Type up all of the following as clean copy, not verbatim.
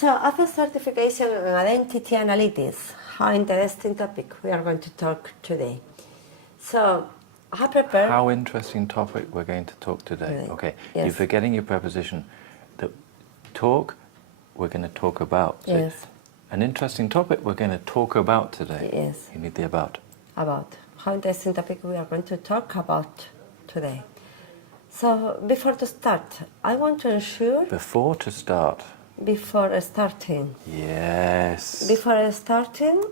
So, after certification in identity analytics, how interesting topic we are going to talk today. So, I prepared... How interesting topic we're going to talk today. Okay, yes. You're forgetting your preposition. The talk, we're going to talk about. So yes. An interesting topic we're going to talk about today. Yes. You need the about. About. How interesting topic we are going to talk about today. So, before to start, I want to ensure... Before to start. Before starting. Yes. Before starting,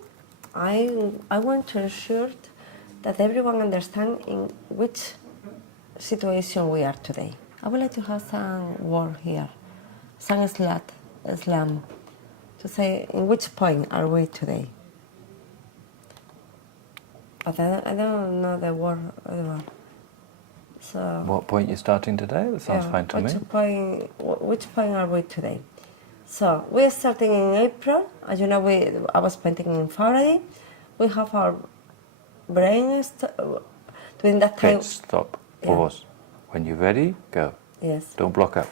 I want to ensure that everyone understands in which situation we are today. I would like to have some word here, some slam, to say in which point are we today. But I don't know the word. So. What point you're starting today? That sounds fine to me. Which point are we today? So we're starting in April. As you know, I was painting in February. We have our brain during that time. Okay, stop. Pause. When you're ready, go. Yes. Don't block up.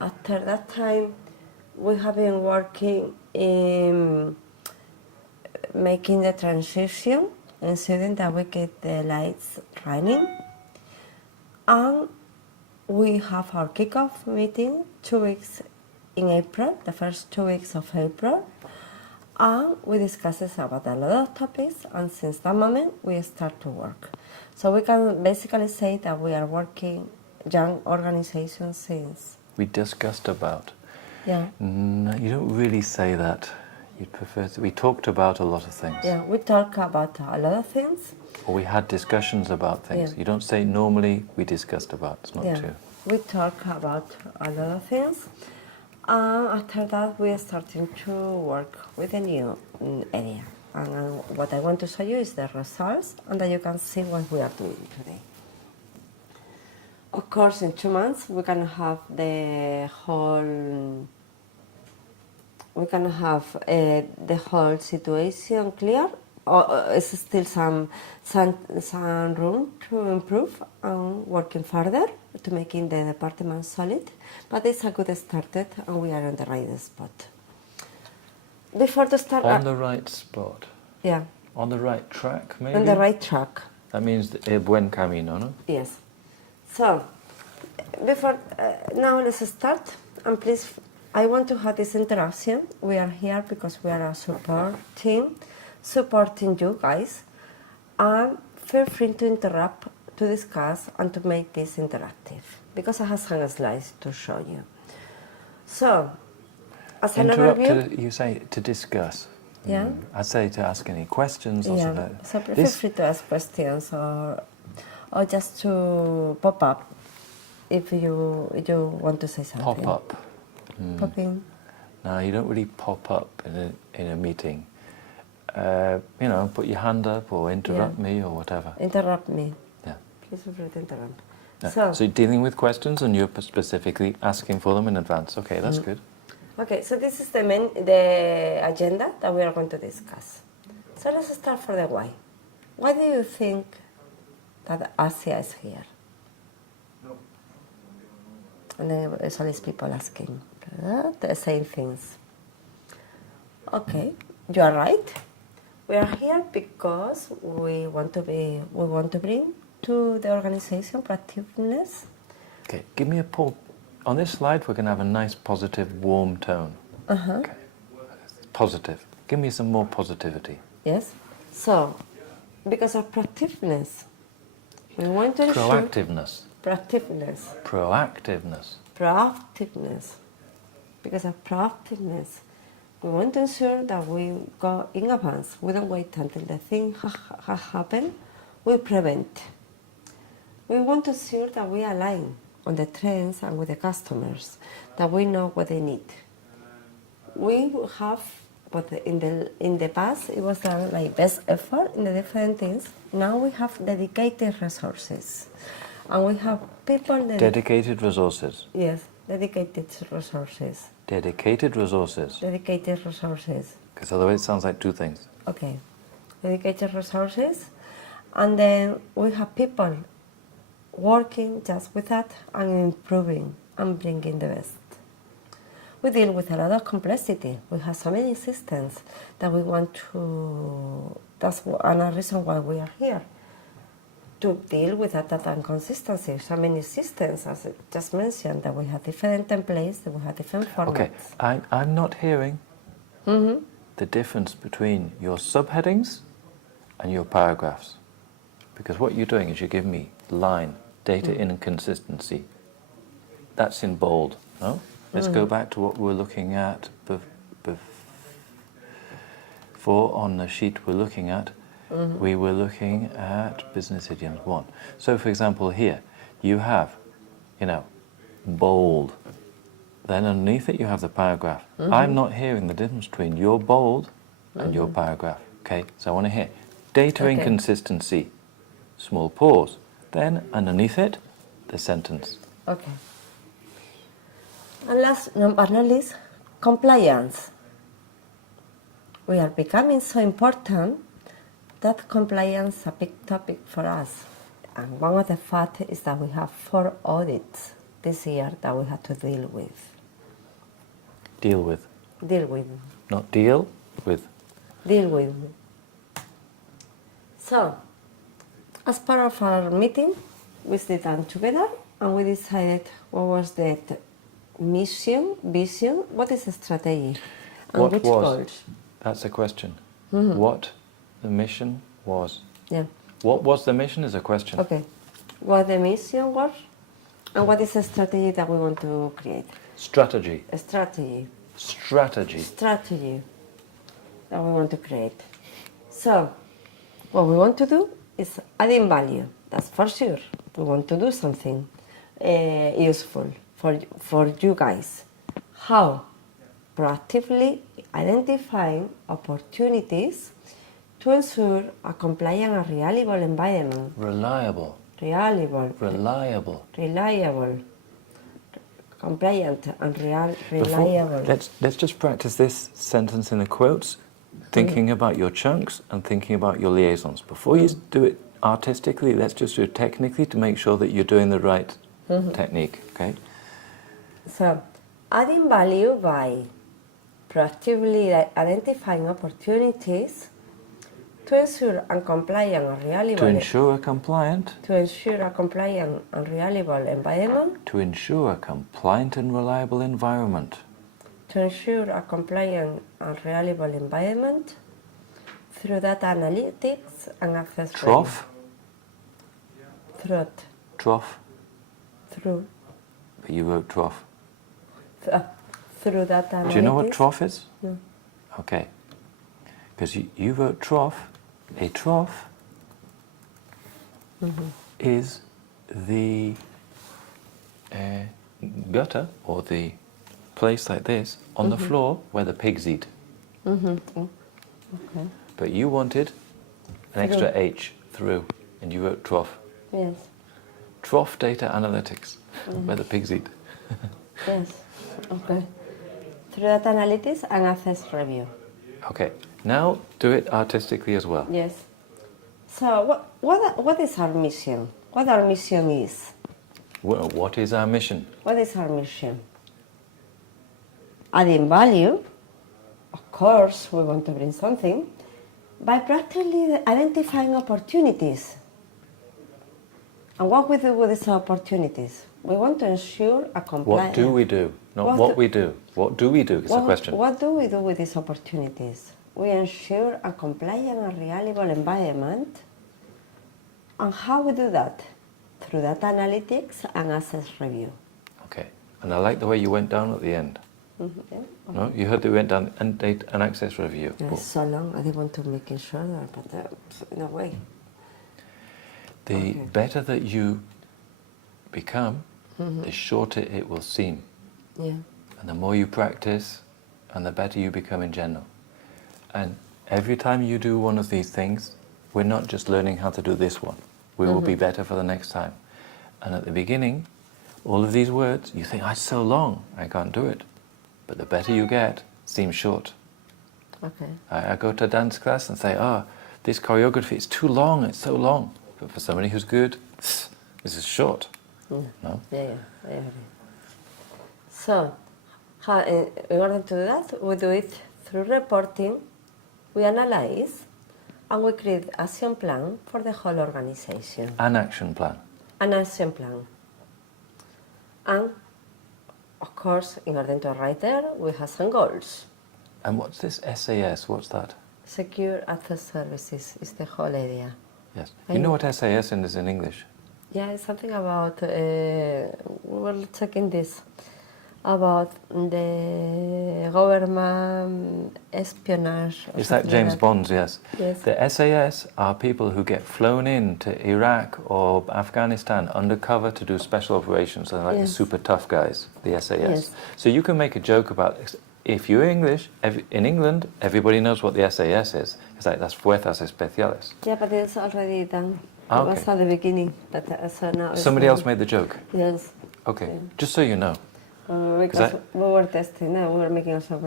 After that time, we have been working in making the transition, ensuring that we get the lights running, and we have our kickoff meeting 2 weeks in April, the first 2 weeks of April, and we discuss about a lot of topics, and since that moment we start to work. So we can basically say that we are working young organizations since. We discussed about. Yeah. No, you don't really say that. You'd prefer to, we talked about a lot of things. Yeah, we talk about a lot of things. Or we had discussions about things. Yeah. You don't say normally we discussed about. It's not true. We talk about a lot of things. And after that, we are starting to work with a new area. And what I want to show you is the results, and that you can see what we are doing today. Of course, in 2 months, we can have the whole. We can have the whole situation clear. Or is still some room to improve and working further to making the department solid, but it's a good start and we are on the right spot. Before to start... On the right spot? Yeah. On the right track, maybe? On the right track. That means buen camino, no? Yes. So, before... now let's start, and please, I want to have this interaction. We are here because we are a support team, supporting you guys, and feel free to interrupt, to discuss, and to make this interactive, because I have some slides to show you. So, as an overview... You say to discuss. Yeah. I'd say to ask any questions or something. So feel free to ask questions or just to pop up if you want to say something. Pop up. Pop in. No, you don't really pop up in a meeting. You know, put your hand up or interrupt me or whatever. Interrupt me. Yeah. Please feel free to interrupt. Yeah. So you're dealing with questions and you're specifically asking for them in advance. Okay, that's good. Okay, so this is the agenda that we are going to discuss. So let's start for the why. Why do you think that Asia is here? And then there's always people asking the same things. Okay, you are right. We are here because we want to bring to the organization proactiveness. Okay, give me a pull. On this slide, we're going to have a nice, positive, warm tone. Okay. Positive. Give me some more positivity. Yes. So, because of proactiveness, we want to ensure... Proactiveness. Proactiveness. Proactiveness. Proactiveness. Because of proactiveness, we want to ensure that we go in advance. We don't wait until the thing has happened. We prevent. We want to ensure that we align on the trends and with the customers, that we know what they need. We have, but in the past, it was like best effort in the different things. Now we have dedicated resources. And we have people... Dedicated resources. Yes, dedicated resources. Dedicated resources. Dedicated resources. Because otherwise it sounds like two things. Okay. Dedicated resources. And then we have people working just with that and improving and bringing the best. we deal with a lot of complexity. We have so many systems that we want to, that's another reason why we are here, to deal with that data inconsistency. So many systems, as I just mentioned, that we have different templates, that we have different formats. Okay, I'm not hearing the difference between your subheadings and your paragraphs. Because what you're doing is you're giving me line, data inconsistency. That's in bold, no? Let's go back to what we were looking at before on the sheet we're looking at. We were looking at business idioms 1. So for example here, you have, bold. Then underneath it you have the paragraph. I'm not hearing the difference between your bold and your paragraph. Okay, so I want to hear data inconsistency, small pause. Then underneath it, the sentence. Okay. And last but not least, compliance. We are becoming so important that compliance is a big topic for us. And one of the facts is that we have 4 audits this year that we have to deal with. Deal with. Deal with. Not deal with. Deal with. So, as part of our meeting, we sit down together and we decided what was the mission, vision, what is the strategy, and What which was? goals. That's the question. What the mission was. Yeah. What was the mission is a question. Okay. What the mission was, and what is the strategy that we want to create. Strategy. A strategy. Strategy. Strategy that we want to create. So, what we want to do is adding value. That's for sure. We want to do something useful for you guys. How? Proactively identifying opportunities to ensure a compliant and reliable environment. Reliable. Reliable. Compliant and reliable. Let's just practice this sentence in the quotes, thinking about your chunks and thinking about your liaisons. Before you do it artistically, let's just do it technically to make sure that you're doing the right technique, okay? So, adding value by proactively identifying opportunities to ensure a compliant and reliable. To ensure a compliant. To ensure a compliant and reliable environment. To ensure a compliant and reliable environment. To ensure a compliant and reliable environment through data analytics and access. Trough. Through. Trough. Through. But you wrote trough. Through data analytics. Do you know what trough is? No. Okay. Because you wrote trough. A trough is the gutter or the place like this on the floor where the pigs eat. Okay. But you wanted an extra H through, and you wrote trough. Yes. Trough data analytics, where the pigs eat. Yes. Okay. Through data analytics and access review. Okay. Now do it artistically as well. Yes. So what is our mission? What our mission is? Well, what is our mission? What is our mission? Adding value. Of course, we want to bring something by practically identifying opportunities. And what we do with these opportunities? We want to ensure a compliant. What do we do? Not what we do. What do we do is the question. What do we do with these opportunities? We ensure a compliant and reliable environment. And how we do that? Through data analytics and access review. Okay. And I like the way you went down at the end. Yeah. No, you heard that we went down and date and access review. It's so long, I didn't want to make it shorter, but in a way. The better that you become, the shorter it will seem. Yeah. And the more you practice, and the better you become in general. And every time you do one of these things, we're not just learning how to do this one. We will be better for the next time. And at the beginning, all of these words, you think, it's so long, I can't do it. But the better you get, it seems short. Okay. I go to a dance class and say, this choreography is too long, it's so long. But for somebody who's good, this is short. Yeah. No? Yeah. So, In order to do that, we do it through reporting, we analyze, and we create action plan for the whole organization. An action plan. An action plan. And, of course, in order to write there, we have some goals. And what's this SAS? What's that? Secure Access Services is the whole area. Yes. You know what SAS is in English? Yeah, it's something about, we were checking this, about the government espionage. Is that James that. Bond's? Yes. Yes. The SAS are people who get flown in to Iraq or Afghanistan undercover to do special operations. They're like the super tough guys, the SAS. Yes. So you can make a joke about, if you're English, in England, everybody knows what the SAS is. It's like, that's Fuerzas Especiales. Yeah, but it's already done. Ah, It was okay. at the beginning, but so now it's Somebody done. else made the joke? Yes. Okay, Yeah. just so you know. Because we were testing, we were making a song,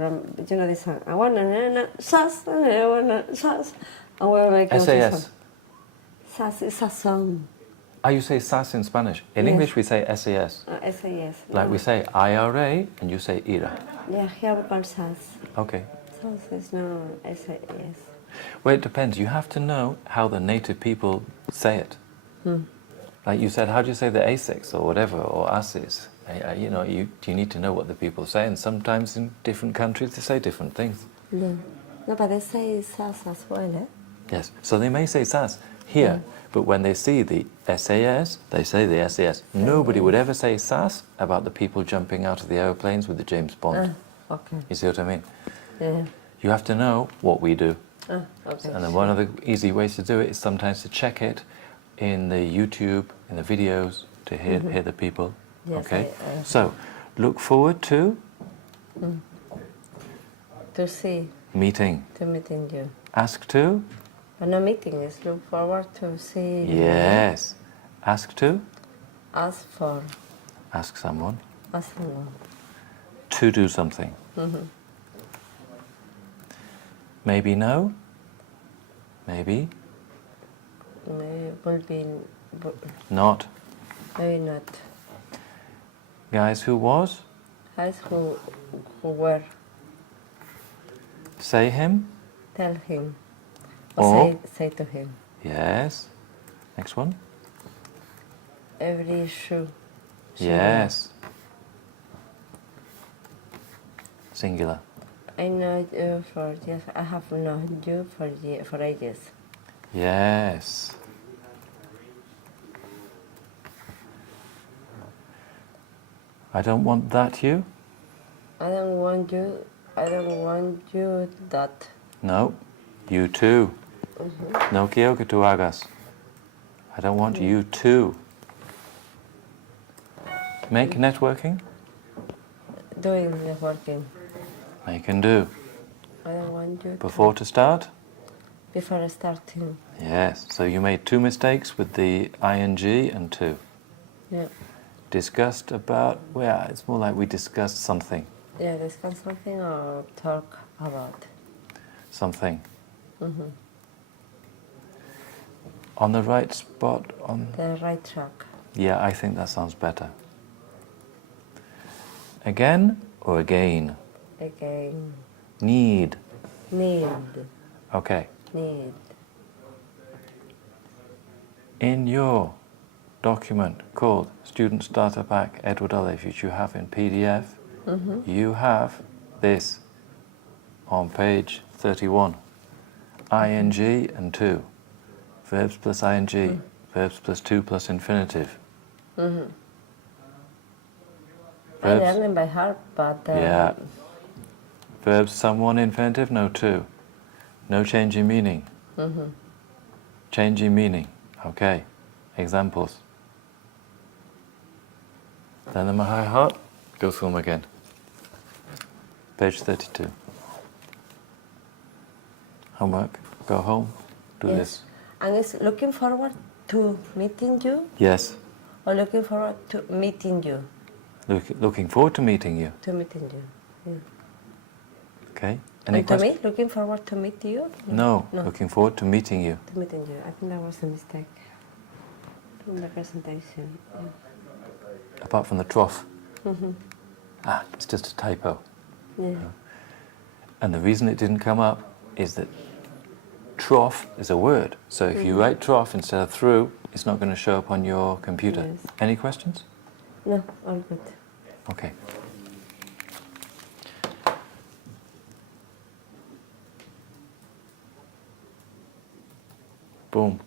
you know this song, I wanna SAS, I wanna SAS, and we were making a SAS. song. SAS is a song. Ah, you say SAS in Spanish. In Yes. English we say SAS. SAS. Like we say IRA and you say IRA. Yeah, here we call SAS. Okay. SAS is no SAS. Well, it depends. You have to know how the native people say it. Like you said, how do you say the ASICs or whatever, or ASIS? You know, you need to know what the people say, and sometimes in different countries they say different things. Yeah. No, but they say SAS as well, eh? Yes, so they may say SAS here, but when they see the SAS, they say the SAS. Nobody would ever say SAS about the people jumping out of the aeroplanes with the James Bond. Okay. You see what I mean? Yeah. You have to know what we do. Okay. And then one of the easy ways to do it is sometimes to check it in the YouTube, in the videos, to hear the people. Yes, Okay? So, look forward to see, meeting. to meeting you. Ask to? But no meeting, is look forward to see you. Yes. Ask to? Ask for, Ask someone. ask someone. To do something. Maybe no? Maybe Maybe will be, not. maybe not. Guys who was? Guys who were, Say him? tell him. Or? Or say to him. Yes. Next one? Every issue. Yes. Singular. I know you for years. I have known you for ages. Yes. I don't want that you? I don't want you. I don't want you that. No. You too. No quiero que tú hagas. I don't want you to. Make networking. Doing the working. Make and do. I don't want you Before to start? before starting. Yes. So you made two mistakes with the ing and to. Yeah. Discussed about, well, it's more like we discussed something. Yeah, discuss something or talk about. Something. On the right spot, on... The right track. Yeah, I think that sounds better. Again or again? Again. Need. Need. Okay. Need. In your document called Student Starter Pack Edward Olive, which you have in PDF, you have this on page 31. ing and to. Verbs plus ing. Verbs plus to plus infinitive. I Verbs. learned them by heart, but Yeah. Verbs someone infinitive, no to. No change in meaning. Change in meaning. Okay. Examples. Learn them by heart. Go through them again. Page 32. Homework. Go home. Do yes. this. And it's looking forward to meeting you Yes. or looking forward to meeting you? Looking forward to meeting you. To meeting you. Yeah. Okay. Any And to questions? me, looking forward to meet you? No. No. Looking forward to meeting you. To meeting you. I think that was a mistake in the presentation. Yeah. Apart from the trough. it's just a typo. Yeah. And the reason it didn't come up is that trough is a word. So if you write trough instead of through, it's not going to show up on your computer. Yes. Any questions? No, all good. Okay. Boom.